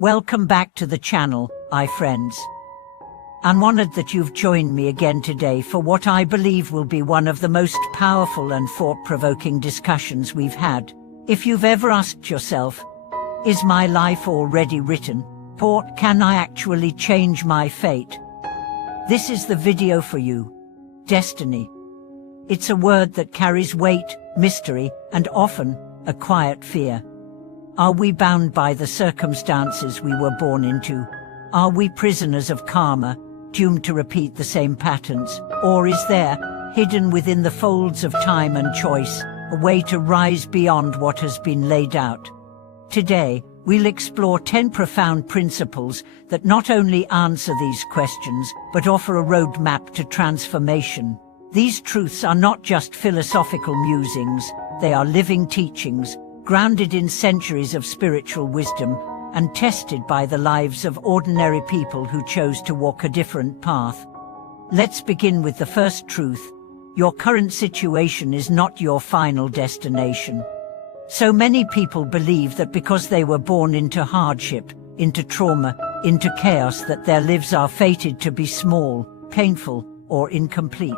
Welcome back to the channel, friends. I'm honored that you've joined me again today for what I believe will be one of the most powerful and thought-provoking discussions we've had. If you've ever asked yourself, is my life already written, or can I actually change my fate? This is the video for you. Destiny. It's a word that carries weight, mystery, and often a quiet fear. Are we bound by the circumstances we were born into? Are we prisoners of karma, doomed to repeat the same patterns? Or is there, hidden within the folds of time and choice, a way to rise beyond what has been laid out? Today, we'll explore 10 profound principles that not only answer these questions, but offer a roadmap to transformation. These truths are not just philosophical musings, they are living teachings, grounded in centuries of spiritual wisdom and tested by the lives of ordinary people who chose to walk a different path. Let's begin with the first truth. Your current situation is not your final destination. So many people believe that because they were born into hardship, into trauma, into chaos, that their lives are fated to be small, painful, or incomplete.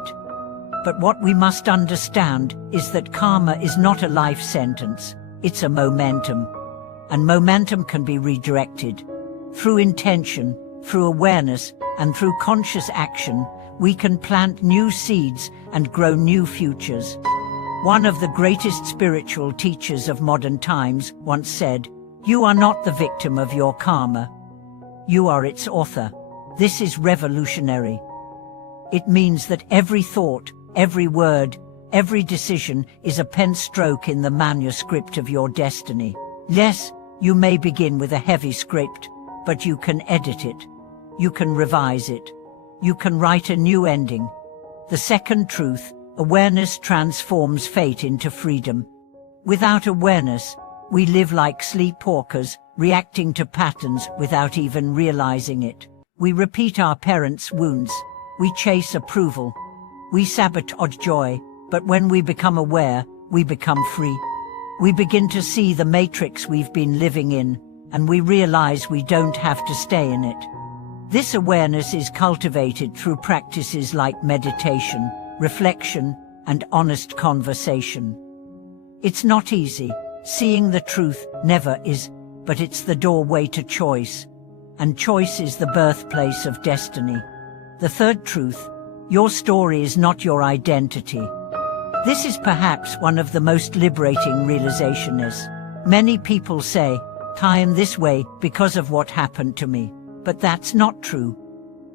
But what we must understand is that karma is not a life sentence. It's a momentum. And momentum can be redirected. Through intention, through awareness, and through conscious action, we can plant new seeds and grow new futures. One of the greatest spiritual teachers of modern times once said, "You are not the victim of your karma. You are its author." This is revolutionary. It means that every thought, every word, every decision is a pen stroke in the manuscript of your destiny. Yes, you may begin with a heavy script, but you can edit it. You can revise it. You can write a new ending. The second truth, awareness transforms fate into freedom. Without awareness, we live like sleepwalkers, reacting to patterns without even realizing it. We repeat our parents' wounds. We chase approval. We sabotage joy. But when we become aware, we become free. We begin to see the matrix we've been living in, and we realize we don't have to stay in it. This awareness is cultivated through practices like meditation, reflection, and honest conversation. It's not easy. Seeing the truth never is, but it's the doorway to choice. And choice is the birthplace of destiny. The third truth, your story is not your identity. This is perhaps one of the most liberating realizations. Many people say, I am this way because of what happened to me. But that's not true.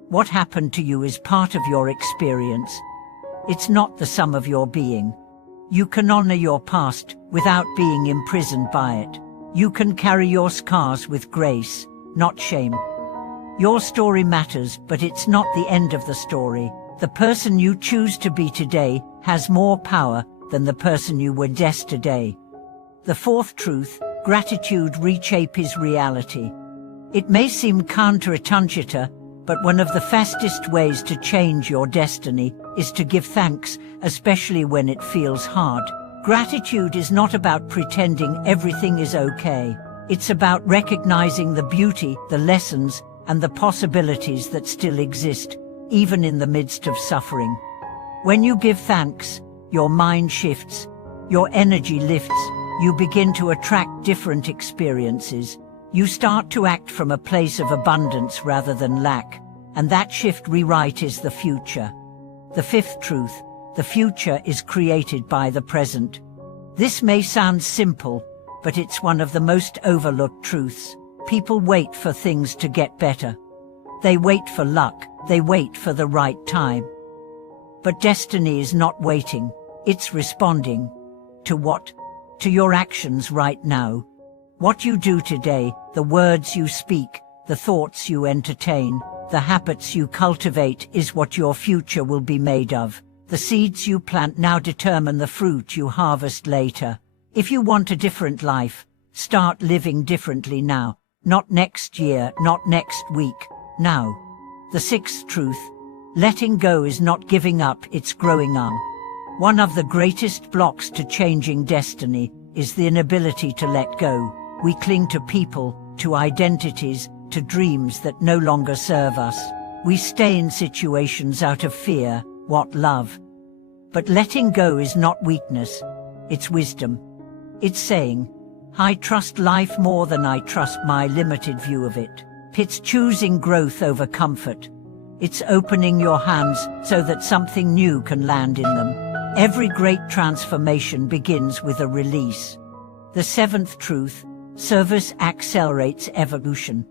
What happened to you is part of your experience. It's not the sum of your being. You can honor your past without being imprisoned by it. You can carry your scars with grace, not shame. Your story matters, but it's not the end of the story. The person you choose to be today has more power than the person you were yesterday. The fourth truth, gratitude reshapes reality. It may seem counterintuitive, but one of the fastest ways to change your destiny is to give thanks, especially when it feels hard. Gratitude is not about pretending everything is okay. It's about recognizing the beauty, the lessons, and the possibilities that still exist, even in the midst of suffering. When you give thanks, your mind shifts, your energy lifts, you begin to attract different experiences. You start to act from a place of abundance rather than lack, and that shift rewrites the future. The fifth truth, the future is created by the present. This may sound simple, but it's one of the most overlooked truths. People wait for things to get better. They wait for luck, they wait for the right time. But destiny is not waiting, it's responding. To what? To your actions right now. What you do today, the words you speak, the thoughts you entertain, the habits you cultivate is what your future will be made of. The seeds you plant now determine the fruit you harvest later. If you want a different life, start living differently now. Not next year, not next week, now. The sixth truth, letting go is not giving up, it's growing on. One of the greatest blocks to changing destiny is the inability to let go. We cling to people, to identities, to dreams that no longer serve us. We stay in situations out of fear, what love. But letting go is not weakness, it's wisdom. It's saying, I trust life more than I trust my limited view of it. It's choosing growth over comfort. It's opening your hands so that something new can land in them. Every great transformation begins with a release. The seventh truth, service accelerates evolution.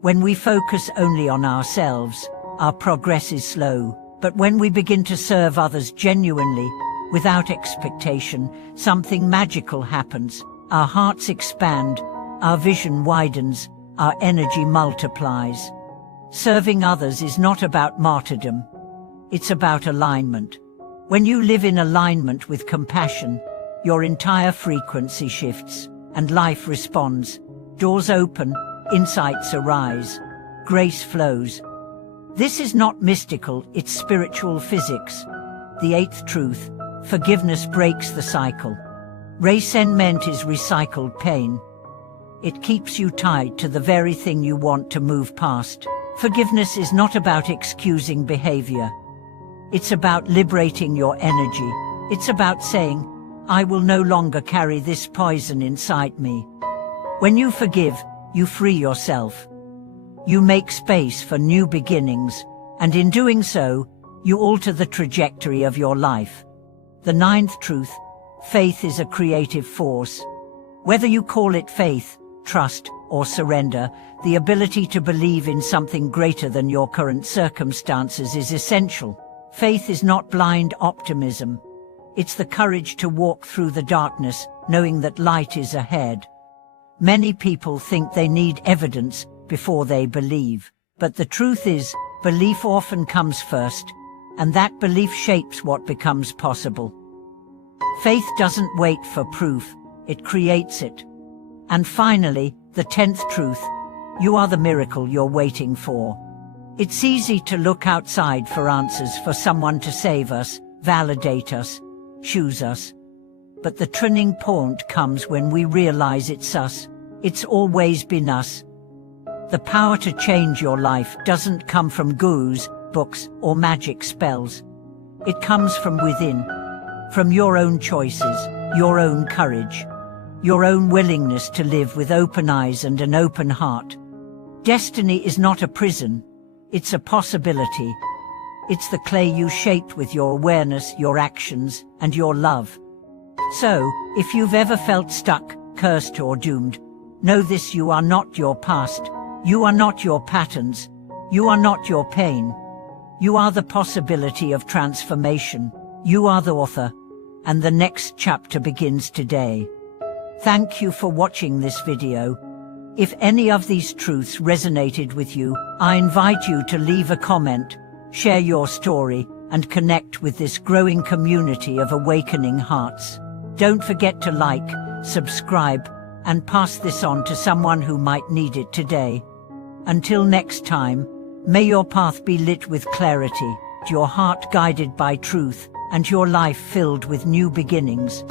When we focus only on ourselves, our progress is slow. But when we begin to serve others genuinely, without expectation, something magical happens. Our hearts expand, our vision widens, our energy multiplies. Serving others is not about martyrdom. It's about alignment. When you live in alignment with compassion, your entire frequency shifts, and life responds. Doors open, insights arise, grace flows. This is not mystical, it's spiritual physics. The eighth truth, forgiveness breaks the cycle. Resentment is recycled pain. It keeps you tied to the very thing you want to move past. Forgiveness is not about excusing behavior. It's about liberating your energy. It's about saying, I will no longer carry this poison inside me. When you forgive, you free yourself. You make space for new beginnings, and in doing so, you alter the trajectory of your life. The ninth truth, faith is a creative force. Whether you call it faith, trust, or surrender, the ability to believe in something greater than your current circumstances is essential. Faith is not blind optimism. It's the courage to walk through the darkness, knowing that light is ahead. Many people think they need evidence before they believe. But the truth is, belief often comes first, and that belief shapes what becomes possible. Faith doesn't wait for proof, it creates it. And finally, the 10th truth, you are the miracle you're waiting for. It's easy to look outside for answers, for someone to save us, validate us, choose us. But the turning point comes when we realize it's us. It's always been us. The power to change your life doesn't come from gurus, books, or magic spells. It comes from within, from your own choices, your own courage, your own willingness to live with open eyes and an open heart. Destiny is not a prison, it's a possibility. It's the clay you shaped with your awareness, your actions, and your love. So, if you've ever felt stuck, cursed, or doomed, know this: you are not your past. You are not your patterns. You are not your pain. You are the possibility of transformation. You are the author, and the next chapter begins today. Thank you for watching this video. If any of these truths resonated with you, I invite you to leave a comment, share your story, and connect with this growing community of awakening hearts. Don't forget to like, subscribe, and pass this on to someone who might need it today. Until next time, may your path be lit with clarity, your heart guided by truth, and your life filled with new beginnings.